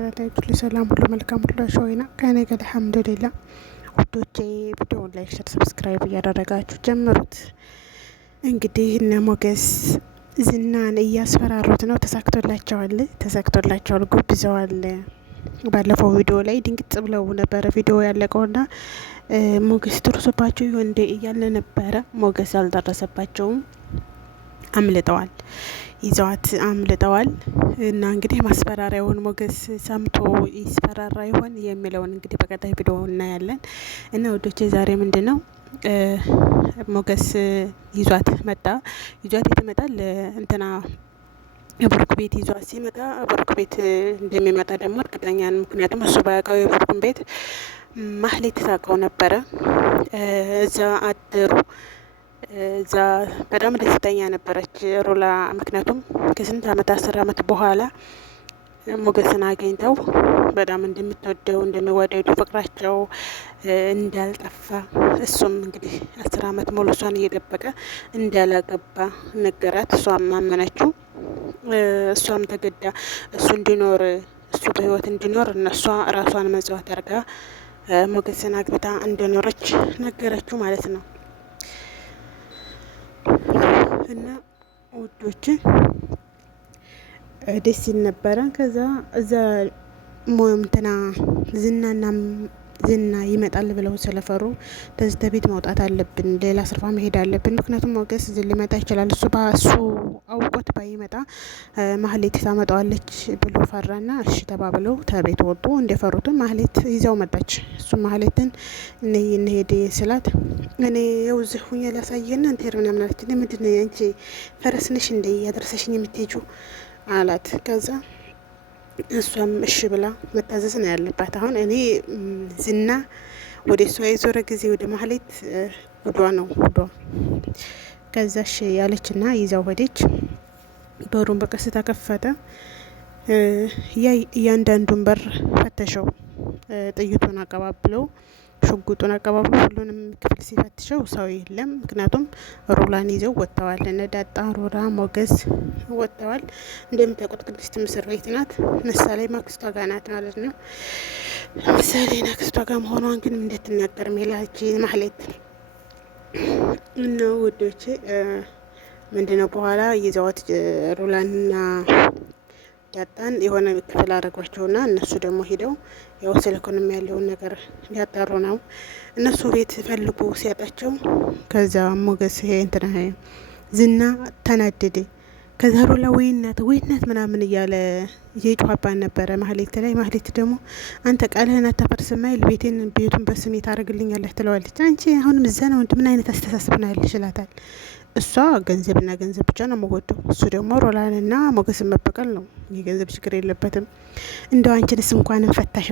ሁሉ ሰላም ሁሉ መልካም ሁሉ ሸወይና ከኔ ጋር አልሐምዱሊላህ። ውዶቼ ቪዲዮውን ላይክ፣ ሸር፣ ሰብስክራይብ እያደረጋችሁ ጀምሩት። እንግዲህ እነ ሞገስ ዝናን እያስፈራሩት ነው። ተሳክቶላቸዋል፣ ጉብዘዋል። ባለፈው ቪዲዮ ላይ ድንግጥ ብለው ነበረ ቪዲዮ ያለቀውና ሞገስ ደርሶባቸው ይሆን እንዴ እያለ ነበረ። ሞገስ አልደረሰባቸውም፣ አምልጠዋል፣ ይዘዋት አምልጠዋል። እና እንግዲህ ማስፈራሪያውን ሞገስ ሰምቶ ይስፈራራ ይሆን የሚለውን እንግዲህ በቀጣይ ቪዲዮ እናያለን። እና ወዶቼ ዛሬ ምንድነው ሞገስ ይዟት ይመጣል እንትና የብሩክ ቤት ይዟት ሲመጣ ብሩክ ቤት እንደሚመጣ ደግሞ እርግጠኛ ነኝ። ምክንያቱም እሱ ባያውቀው የብሩክን ቤት ማህሌት ታውቀው ነበረ። እዛ አደሩ። እዛ በጣም ደስተኛ ነበረች ሮላ። ምክንያቱም ከስንት አመት 10 አመት በኋላ ሞገስን አገኝተው በጣም እንደምትወደው እንደሚወደዱ ፍቅራቸው እንዳልጠፋ እሱም እንግዲህ 10 አመት ሙሉ እሷን እየጠበቀ እንዳላገባ ነገራት። እሷም አመነችው። እሷም ተገዳ እሱ በህይወት እንዲኖር እነሷ ራሷን መጽዋት አድርጋ ሞገስን አግብታ እንደኖረች ነገረችው ማለት ነው። እና ውዶች ደስ ሲል ነበረ። ከዛ እዛ ሞምትና ዝና ይመጣል ብለው ስለፈሩ ተዝተ ቤት መውጣት አለብን፣ ሌላ ስርፋ መሄድ አለብን። ምክንያቱም ሞገስ እዚህ ሊመጣ ይችላል። እሱ አውቆት ባይመጣ ማህሌት ታመጣዋለች ብሎ ፈራና እሺ ተባብለው ተቤት ወጡ። እንደፈሩትም ማህሌት ይዘው መጣች። እሱ ማህሌትን እንሄድ ስላት እኔ የውዝህ ሁኛ ላሳየና እንቴር ምናምን አለች። ምንድን ነው አንቺ ፈረስነሽ እንደ ያደረሰሽኝ የምትሄጂው አላት። ከዛ እሷም እሺ ብላ መታዘዝ ነው ያለባት። አሁን እኔ ዝና ወደ እሷ የዞረ ጊዜ ወደ ማህሌት ጉዷ ነው ጉዷ። ከዛ እሺ ያለችና ይዛው ሄደች። በሩን በቀስታ ከፈተ። እያንዳንዱን በር ፈተሸው። ጥይቱን አቀባብለው ሽጉጡን አቀባብሎ ሁሉንም ክፍል ሲፈትሸው ሰው የለም። ምክንያቱም ሮላን ይዘው ወጥተዋል። እነ ዳጣ፣ ሮላ፣ ሞገስ ወጥተዋል። እንደምታውቁት ቅድስት ምስር ቤት ናት። ምሳሌ ማክስቷ ጋር ናት ማለት ነው። ምሳሌ አክስቷ ጋር መሆኗን ግን እንደትናገር ሜላች ማህሌት እና ውዶቼ ምንድነው በኋላ ይዘዋት ሮላንና ዳጣን የሆነ ክፍል አድርጓቸውና እነሱ ደግሞ ሄደው ያው ስልኩንም ያለውን ነገር ሊያጣሩ ነው። እነሱ ቤት ፈልጉ ሲያጣቸው ከዛ ሞገስ እንትና ዝና ተናደደ። ከዛ ሮላ ወይናት ምናምን እያለ እየጮኸባን ነበረ ማህሌት ላይ። ማህሌት ደግሞ አንተ ቃልህን አታፈርስም አይል ቤቱን በስሜ ታደርግልኛለህ ትለዋለች። አንቺ አሁንም እዛ ነው ምን አይነት አስተሳሰብ ነው ያለሽ ይላታል። እሷ ገንዘብና ገንዘብ ብቻ ነው የምወደው፣ እሱ ደግሞ ሮላንና ሞገስን መበቀል ነው። የገንዘብ ችግር የለበትም። እንደው አንቺንስ እንኳንም ፈታሽ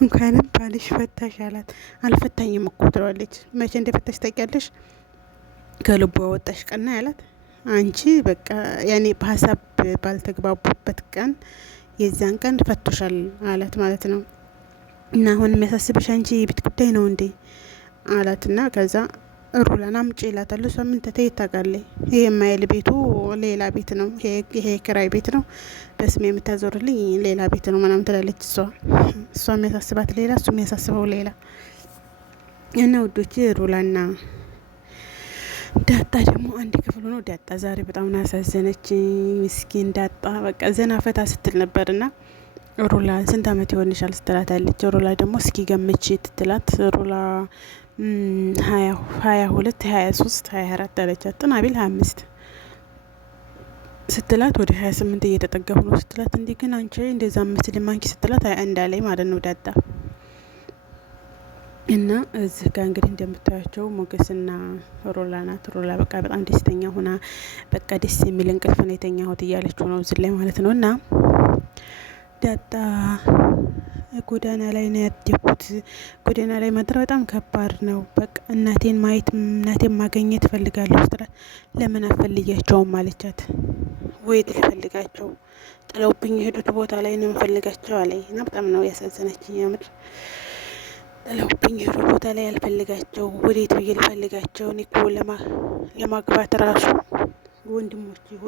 እንኳንም ባልሽ ፈታሽ አላት። አልፈታኝም እኮ ትለዋለች። መቼ እንደፈታሽ ታውቂያለሽ? ከልቧ ወጣሽ ቀና ያላት አንቺ በቃ ያኔ በሀሳብ ባልተግባቡበት ቀን የዛን ቀን ፈቶሻል አላት ማለት ነው። እና አሁን የሚያሳስብሽ አንቺ የቤት ጉዳይ ነው እንዴ አላትና ከዛ ሩላን አምጪ ይላታል። እሷ ምን ታውቃለች? ይሄ የማይል ቤቱ ሌላ ቤት ነው፣ ይሄ ክራይ ቤት ነው፣ በስሜ የምታዞርልኝ ሌላ ቤት ነው ምናምን ትላለች። እሷ የሚያሳስባት ሌላ፣ እሱ የሚያሳስበው ሌላ። እና ውዶች ሩላና ዳጣ ደግሞ አንድ ክፍል ነው። ዳጣ ዛሬ በጣም ያሳዘነች ምስኪን ዳጣ በቃ ዘና ፈታ ስትል ነበርና ሩላ ስንት አመት ይሆንሻል ስትላታለች። ሩላ ደግሞ እስኪ ገምች ትትላት ሩላ 22 23 24 አለቻት። ጥናቢል 25 ስትላት ወደ 28 እየተጠጋሁ ነው ስትላት፣ እንዲህ ግን አንቺ እንደዛ መስልም አንቺ ስትላት 21 አለኝ ማለት ነው ዳጣ። እና እዚህ ጋር እንግዲህ እንደምታያቸው ሞገስና ሮላ ናት። ሮላ በቃ በጣም ደስተኛ ሆና በቃ ደስ የሚል እንቅልፍ ነው የተኛሁት እያለችው ነው እዚህ ላይ ማለት ነው። እና ዳጣ ጎዳና ላይ ነው ያደኩት። ጎዳና ላይ ማድረግ በጣም ከባድ ነው። በቃ እናቴን ማግኘት ፈልጋለሁ ስትላት ለምን አፈልጊያቸውም አለቻት። ወይት ልፈልጋቸው ጥለውብኝ የሄዱት ቦታ ላይ ነው የምፈልጋቸው አለኝ። እና በጣም ነው ያሳዘነችኝ የምር። ጥለውብኝ የሄዱ ቦታ ላይ አልፈልጋቸው፣ ወዴት ብዬ ልፈልጋቸው? እኔ እኮ ለማግባት ራሱ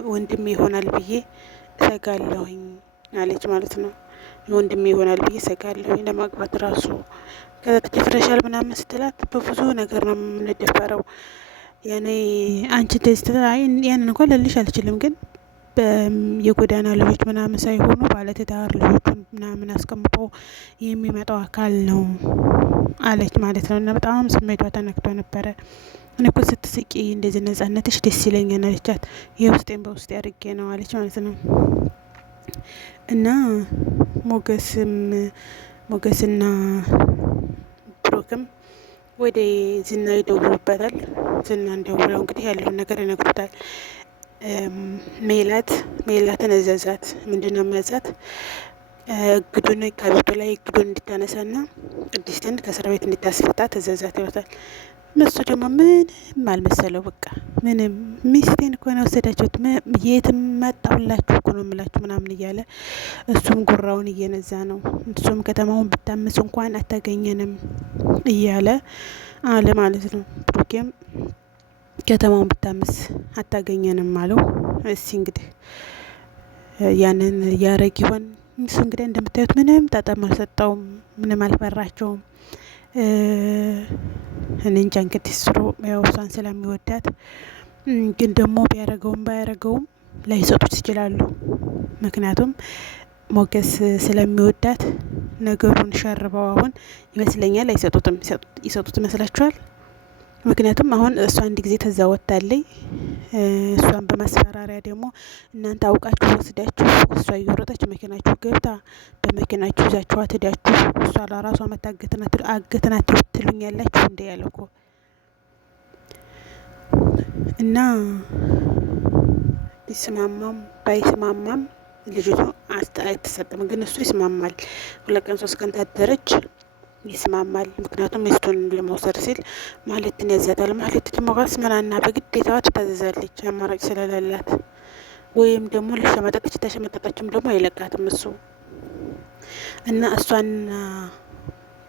ወንድሜ ይሆናል ብዬ እሰጋለሁኝ አለች ማለት ነው። ወንድሜ ይሆናል ብዬ ሰጋለሁ ለማግባት ራሱ። ከዛ ተደፍረሻል ምናምን ስትላት በብዙ ነገር ነው የምንደፈረው። ያኔ አንቺ ደስታ ያንን እንኳን ልልሽ አልችልም፣ ግን የጎዳና ልጆች ምናምን ሳይሆኑ ባለትዳር ልጆቹን ምናምን አስቀምጦ የሚመጣው አካል ነው አለች ማለት ነው። እና በጣም ስሜቷ ተነክቶ ነበረ። እኔ እኮ ስትስቂ እንደዚህ ነጻነትሽ ደስ ይለኛል አለቻት። የውስጤን በውስጤ አድርጌ ነው አለች ማለት ነው። እና ሞገስና ብሩክም ወደ ዝና ይደውሉበታል። ዝና እንደውለው እንግዲህ ያለውን ነገር ይነግሩታል። ሜላትን እዘዛት። ምንድነው የሚያዛት? እግዱን ከቤቱ ላይ እግዱን እንድታነሳና ቅድስትን ከእስር ቤት እንድታስፈታ እዘዛት ይወታል። እሱ ደግሞ ምንም አልመሰለው። በቃ ምንም ሚስቴን እኮ ነው ወሰዳችሁት፣ የትም መጣሁላችሁ እኮ ነው የምላችሁ ምናምን እያለ እሱም ጉራውን እየነዛ ነው። እሱም ከተማውን ብታምስ እንኳን አታገኘንም እያለ አለ ማለት ነው። ብሩኬም ከተማውን ብታምስ አታገኘንም አለው። እስቲ እንግዲህ ያንን ያረግ ይሆን? እሱ እንግዲህ እንደምታዩት ምንም ጣጣም አልሰጠውም፣ ምንም አልፈራቸውም። እኔ እንጃ እንግዲህ ስሩ ያው እሷን ስለሚወዳት ግን ደግሞ ቢያረገውም ባያረገውም ላይሰጡት ይችላሉ። ምክንያቱም ሞገስ ስለሚወዳት ነገሩን ሸርበው አሁን ይመስለኛል አይሰጡትም። ይሰጡት ይመስላችኋል? ምክንያቱም አሁን እሷ አንድ ጊዜ ተዛ ወጣለይ፣ እሷን በማስፈራሪያ ደግሞ እናንተ አውቃችሁ ወስዳችሁ እሷ እየሮጠች መኪናችሁ ገብታ በመኪናችሁ ይዛችኋት ሄዳችሁ እሷ ለራሷ አገትናት ትሉኝ ያላችሁ እንደ ያለው እኮ እና ቢስማማም ባይስማማም ልጅቱ አትሰጥም። ግን እሱ ይስማማል። 2 ቀን 3 ቀን ታደረች ይስማማል። ምክንያቱም ሚስቱን ለመውሰድ ሲል ማለትን ያዛታል። ማለት ደግሞ ቀስመናና በግዴታዋ ትታዘዛለች አማራጭ ስለሌላት፣ ወይም ደግሞ ልሸመጠጠች ተሸመጠጠችም ደግሞ አይለቃትም እሱ እና እሷን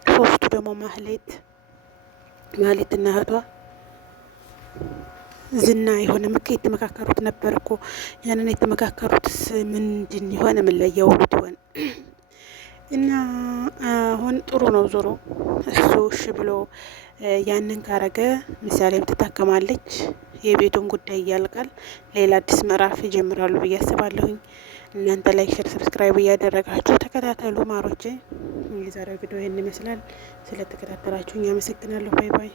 ሶስቱ ደግሞ ማህሌትና እህቷ ዝና የሆነ የተመካከሩት ነበር እኮ። ያንን የተመካከሩት ምንድን ይሆን? ምን ላይ ያውሉት ይሆን? እና አሁን ጥሩ ነው ዞሮ እሱ እሺ ብሎ ያንን ካረገ ምሳሌም ትታከማለች፣ የቤቱን ጉዳይ ያልቃል፣ ሌላ አዲስ ምዕራፍ ይጀምራሉ ብዬ አስባለሁኝ። እናንተ ላይክ፣ ሼር፣ ሰብስክራይብ እያደረጋችሁ ተከታተሉ ማሮቼ። የዛሬው ቪዲዮ ይህን ይመስላል። ስለተከታተላችሁኝ አመሰግናለሁ። ባይ ባይ።